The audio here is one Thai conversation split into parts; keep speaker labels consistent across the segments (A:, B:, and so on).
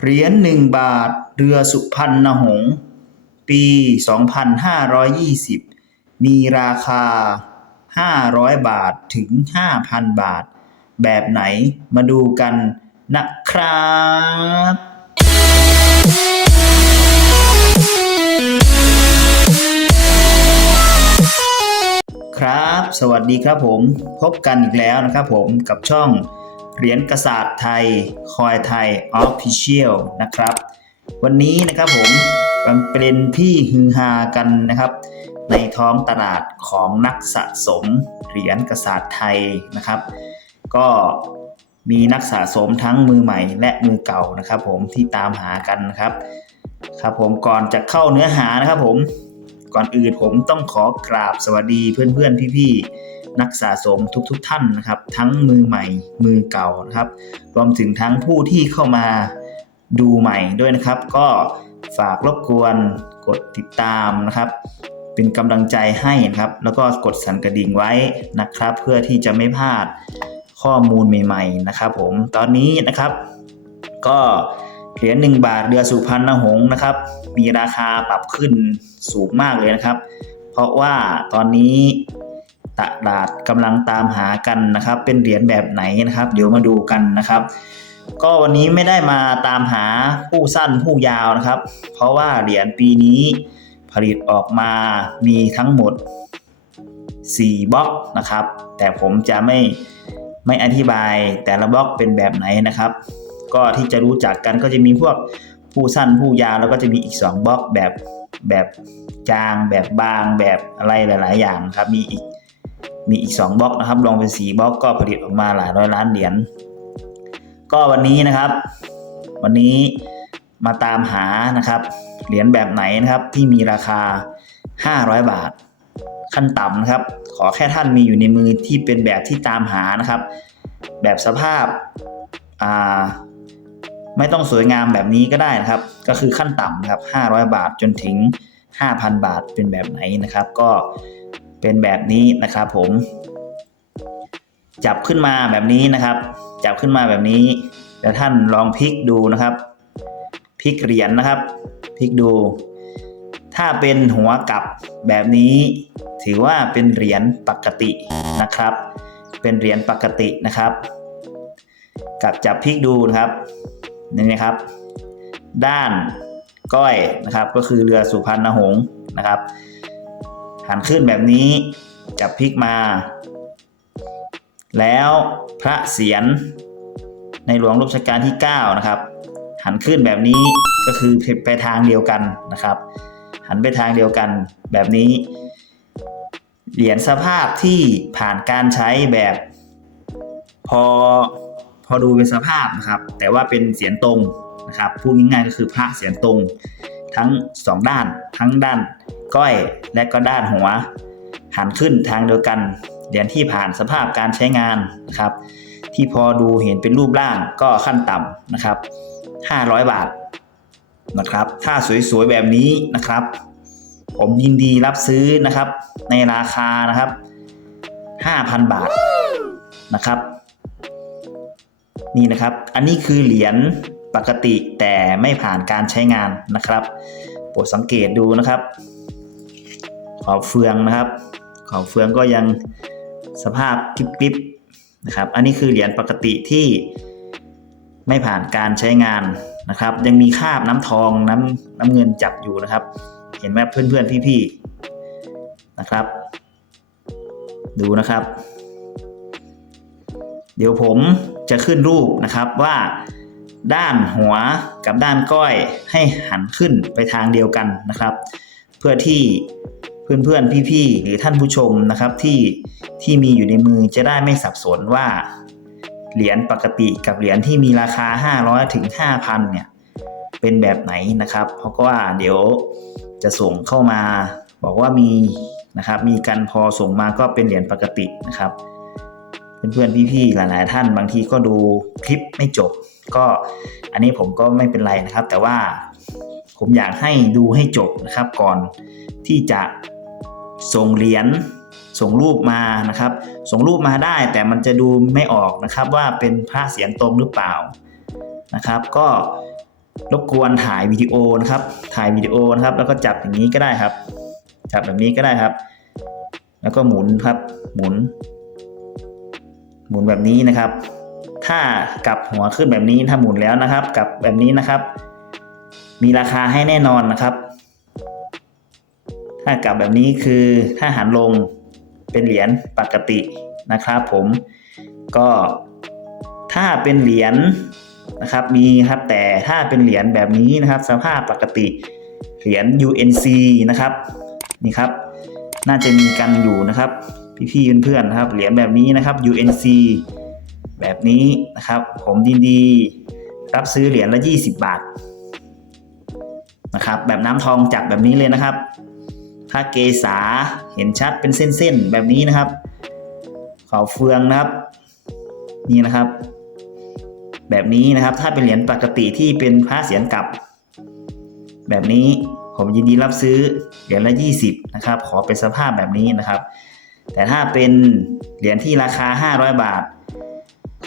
A: เหรียญหนึ่งบาท เรือสุพรรณหงษ์ปี 2520 มีราคา 500 บาทถึง 5,000 บาท แบบไหนมาดูกันนะครับครับ สวัสดีครับผม พบกันอีกแล้วนะครับผมกับช่อง เหรียญกษาตรไทยคอยไทยออฟฟิเชียลนะครับ วันนี้นะครับผมมันเป็นที่ฮือฮากันนะครับ ในท้องตลาดของนักสะสมเหรียญกษาตรไทยนะครับ ก็มีนักสะสมทั้งมือใหม่และมือเก่านะครับ ผมที่ตามหากันนะครับ ครับผมก่อนจะเข้าเนื้อหานะครับผมก่อนอื่นผมต้องขอกราบสวัสดีเพื่อนๆพี่ๆ นักสะสมทุกๆทท่านนะครับ ทั้งมือใหม่มือเก่านะครับ รวมถึงทั้งผู้ที่เข้ามาดูใหม่ด้วยนะครับ ก็ฝากรบกวนกดติดตามนะครับ เป็นกำลังใจให้นะครับ แล้วก็กดสั่นกระดิ่งไว้นะครับ เพื่อที่จะไม่พลาดข้อมูลใหม่ ๆ นะครับ ผมตอนนี้นะครับ ก็เหรียญหนึ่งบาทเรือสุพรรณหงษ์นะครับ มีราคาปรับขึ้นสูงมากเลยนะครับ เพราะว่าตอนนี้ ตลาดกำลังตามหากันนะครับ เป็นเหรียญแบบไหนนะครับ เดี๋ยวมาดูกันนะครับ ก็วันนี้ไม่ได้มาตามหาผู้สั้นผู้ยาวนะครับ เพราะว่าเหรียญปีนี้ผลิตออกมามีทั้งหมด 4บล็อกนะครับ แต่ผมจะไม่ไม่อธิบายแต่ละบล็อกเป็นแบบไหนนะครับ ก็ที่จะรู้จักกันก็จะมีพวกผู้สั้นผู้ยาวแล้วก็จะมีอีก 2บล็อกแบบแบบจางแบบบางแบบอะไรหลาย ๆ อย่างครับมีอีก มีอีก 2บล็อกนะครับรวมเป็น4บล็อกก็ผลิตออกมาหลายร้อยล้านเหรียญก็วันนี้นะครับ วันนี้มาตามหานะครับ เหรียญแบบไหนนะครับที่มีราคา 500 บาท ขั้นต่ำนะครับ ขอแค่ท่านมีอยู่ในมือที่เป็นแบบที่ตามหานะครับ แบบสภาพอ่าไม่ต้องสวยงามแบบนี้ก็ได้นะครับ ก็คือขั้นต่ำครับ 500 บาทจนถึง 5,000 บาทเป็นแบบไหนนะครับ ก็ เป็นแบบนี้นะครับผม จับขึ้นมาแบบนี้นะครับ จับขึ้นมาแบบนี้เดี๋ยวท่านลองพลิกดูนะครับพลิกเหรียญนะครับพลิกดู ถ้าเป็นหัวกลับแบบนี้ ถือว่าเป็นเหรียญปกตินะครับ เป็นเหรียญปกตินะครับกับจับพลิกดูนะครับนี่นะครับ ด้านก้อยนะครับ ก็คือเรือสุพรรณหงษ์นะครับ หันขึ้นแบบนี้ จับพลิกมา แล้วพระเศียรในหลวงรัชกาลที่ 9 นะครับ หันขึ้นแบบนี้ก็คือไปทางเดียวกันนะครับ หันไปทางเดียวกันแบบนี้ เหรียญสภาพที่ผ่านการใช้แบบ พอพอดูเป็นสภาพนะครับ แต่ว่าเป็นเสียงตรงนะครับพูดง่ายๆก็คือพระเสียงตรงทั้งสองด้าน ทั้งด้าน ก้อยและก็ด้านหัว หันขึ้นทางเดียวกันเหรียญที่ผ่านสภาพการใช้งานนะครับ ที่พอดูเห็นเป็นรูปร่างก็ขั้นต่ำนะครับ 500 บาทนะครับถ้าสวยๆแบบนี้นะครับ ผมยินดีรับซื้อนะครับ ในราคานะครับ 5,000 บาทนะครับ นี่นะครับ อันนี้คือเหรียญปกติแต่ไม่ผ่านการใช้งานนะครับโปรดสังเกตดูนะครับ ขอบเฟืองนะครับ ขอบเฟืองก็ยังสภาพกริบๆนะครับ อันนี้คือเหรียญปกติที่ไม่ผ่านการใช้งานนะครับ ยังมีคราบน้ำทองน้ำน้ำเงินจับอยู่นะครับ เห็นไหมเพื่อนๆพี่ๆนะครับ ดูนะครับ เดี๋ยวผมจะขึ้นรูปนะครับว่าด้านหัวกับด้านก้อยให้หันขึ้นไปทางเดียวกันนะครับ เพื่อที่ เพื่อนๆพี่ๆหรือท่านผู้ชมนะครับที่ที่มีอยู่ในมือจะได้ไม่สับสนว่าเหรียญปกติกับเหรียญที่มีราคา 500ถึง5,000เนี่ยเป็นแบบไหนนะครับ เพราะว่าเดี๋ยวจะส่งเข้ามา บอกว่ามีนะครับมีกันพอส่งมาก็เป็นเหรียญปกตินะครับ เพื่อนๆพี่ๆหลายๆท่านบางทีก็ดูคลิปไม่จบ ก็อันนี้ผมก็ไม่เป็นไรนะครับ แต่ว่าผมอยากให้ดูให้จบนะครับก่อนที่จะ ส่งเหรียญส่งรูปมานะครับ ส่งรูปมาได้แต่มันจะดูไม่ออกนะครับว่าเป็นพระเสียงตรงหรือเปล่านะครับ ก็รบกวนถ่ายวิดีโอนะครับ ถ่ายวิดีโอนะครับ แล้วก็จับอย่างนี้ก็ได้ครับ จับแบบนี้ก็ได้ครับ แล้วก็หมุนครับ หมุน หมุนแบบนี้นะครับ ถ้ากลับหัวขึ้นแบบนี้ถ้าหมุนแล้วนะครับ กลับแบบนี้นะครับ มีราคาให้แน่นอนนะครับ ถ้ากลับแบบนี้คือถ้าหันลงเป็นเหรียญปกตินะครับผมก็ถ้าเป็นเหรียญนะครับมีครับแต่ถ้าเป็นเหรียญแบบนี้นะครับ สภาพปกติเหรียญ UNC นะครับนี่ครับ น่าจะมีกันอยู่นะครับ พี่ๆเพื่อนๆนะครับเหรียญแบบนี้นะครับ UNC แบบนี้นะครับ ผมยินดีรับซื้อเหรียญละ 20 บาทนะครับแบบน้ำทองจับแบบนี้เลยนะครับ ถ้าเกษาเห็นชัดเป็นเส้นๆ แบบนี้นะครับ เขาเฟืองนะครับ นี่นะครับ แบบนี้นะครับถ้าเป็นเหรียญปกติที่เป็นพระเสียรกลับ แบบนี้ผมยินดีรับซื้อเหรียญละ 20 นะครับ ขอเป็นสภาพแบบนี้นะครับ แต่ถ้าเป็นเหรียญที่ราคา 500 บาท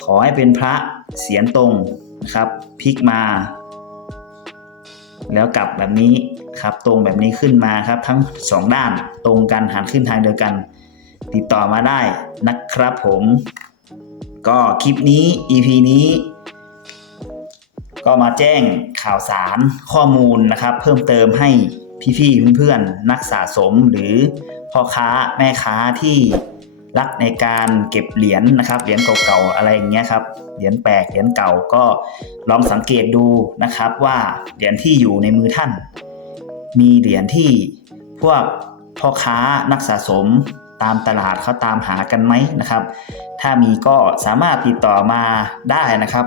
A: ขอให้เป็นพระเสียรตรงนะครับพลิกมา แล้วกลับแบบนี้ครับ ตรงแบบนี้ขึ้นมาครับ ทั้งสองด้านตรงกันหันขึ้นทางเดียวกัน ติดต่อมาได้นะครับผม ก็คลิปนี้ EP นี้ ก็มาแจ้งข่าวสารข้อมูลนะครับ เพิ่มเติมให้พี่ๆเพื่อนๆนักสะสมหรือพ่อค้าแม่ค้าที่ รักในการเก็บเหรียญนะครับเหรียญเก่าๆอะไรอย่างเงี้ยครับเหรียญแปลกเหรียญเก่าก็ลองสังเกตดูนะครับว่าเหรียญที่อยู่ในมือท่าน มีเหรียญที่พวกพ่อค้านักสะสมตามตลาดเขาตามหากันไหมนะครับ ถ้ามีก็สามารถติดต่อมาได้นะครับ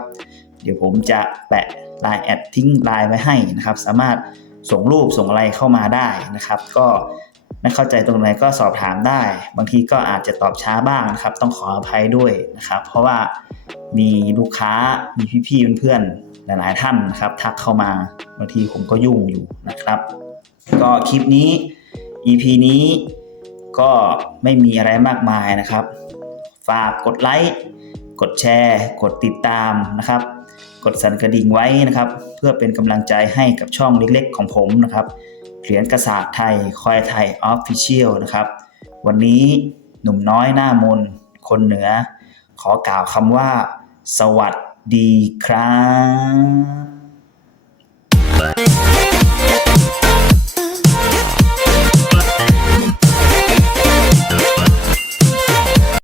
A: เดี๋ยวผมจะแปะลน์แอดทิ้งลน์ไว้ให้นะครับ สามารถส่งรูปส่งอะไรเข้ามาได้นะครับ ก็ ไม่เข้าใจตรงไหนก็สอบถามได้ บางทีก็อาจจะตอบช้าบ้างนะครับ ต้องขออภัยด้วยนะครับ เพราะว่ามีลูกค้ามีพี่ๆเพื่อนๆหลายๆท่านนะครับ ทักเข้ามาบางทีผมก็ยุ่งอยู่นะครับ ก็คลิปนี้ EP นี้ก็ไม่มีอะไรมากมายนะครับ ฝากกดไลค์กดแชร์ กดติดตามนะครับ กดสั่นกระดิ่งไว้นะครับ เพื่อเป็นกำลังใจให้กับช่องเล็กๆ ของผมนะครับ เหรียญกระสาบไทยคอยไทยออฟฟิเชียลนะครับ วันนี้หนุ่มน้อยหน้ามน คนเหนือ ขอกล่าวคำว่า สวัสดีครับ